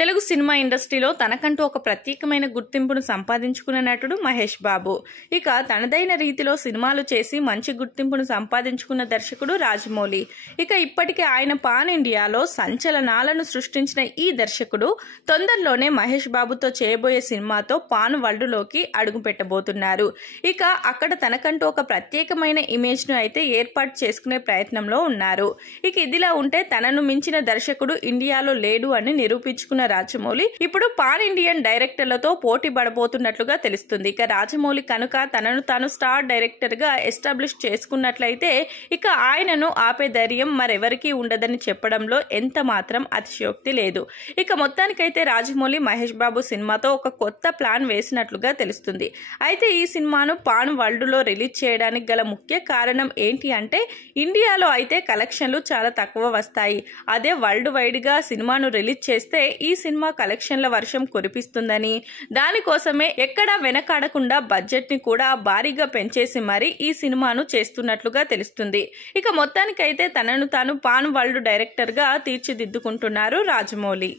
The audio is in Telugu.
తెలుగు సినిమా ఇండస్ట్రీలో తనకంటూ ఒక ప్రత్యేకమైన గుర్తింపును సంపాదించుకున్న నటుడు మహేష్ బాబు. ఇక తనదైన రీతిలో సినిమాలు చేసి మంచి గుర్తింపును సంపాదించుకున్న దర్శకుడు రాజమౌళి. ఇక ఇప్పటికే ఆయన పాన్ ఇండియాలో సంచలనాలను సృష్టించిన ఈ దర్శకుడు తొందరలోనే మహేష్ బాబుతో చేయబోయే సినిమాతో పాన్ వరల్డ్లోకి అడుగు పెట్టబోతున్నారు. ఇక అక్కడ తనకంటూ ఒక ప్రత్యేకమైన ఇమేజ్ ను అయితే ఏర్పాటు చేసుకునే ప్రయత్నంలో ఉన్నారు. ఇక ఇదిలా ఉంటే తనను మించిన దర్శకుడు ఇండియాలో లేడు అని నిరూపించుకున్న రాజమౌళి ఇప్పుడు పాన్ ఇండియన్ డైరెక్టర్లతో పోటీ పడబోతున్నట్లుగా తెలుస్తుంది. ఇక రాజమౌళి కనుక తనను తాను స్టార్ డైరెక్టర్ గా ఎస్టాబ్లిష్ చేసుకున్నట్లయితే ఇక ఆయనను ఆపే ధైర్యం మరెవరికీ ఉండదని చెప్పడంలో ఎంత మాత్రం అతిశయోక్తి లేదు. ఇక మొత్తానికైతే రాజమౌళి మహేష్ బాబు సినిమాతో ఒక కొత్త ప్లాన్ వేసినట్లుగా తెలుస్తుంది. అయితే ఈ సినిమాను పాన్ వరల్డ్ లో రిలీజ్ చేయడానికి గల ముఖ్య కారణం ఏంటి అంటే ఇండియాలో అయితే కలెక్షన్లు చాలా తక్కువ వస్తాయి. అదే వరల్డ్ వైడ్ గా సినిమాను రిలీజ్ చేస్తే ఈ సినిమా కలెక్షన్ల వర్షం కురిపిస్తుందని, దానికోసమే ఎక్కడా వెనకాడకుండా బడ్జెట్ ని కూడా భారీగా పెంచేసి మరీ ఈ సినిమాను చేస్తున్నట్లుగా తెలుస్తుంది. ఇక మొత్తానికైతే తనను తాను పాన్ వరల్డ్ డైరెక్టర్ గా తీర్చిదిద్దుకుంటున్నారు రాజమౌళి.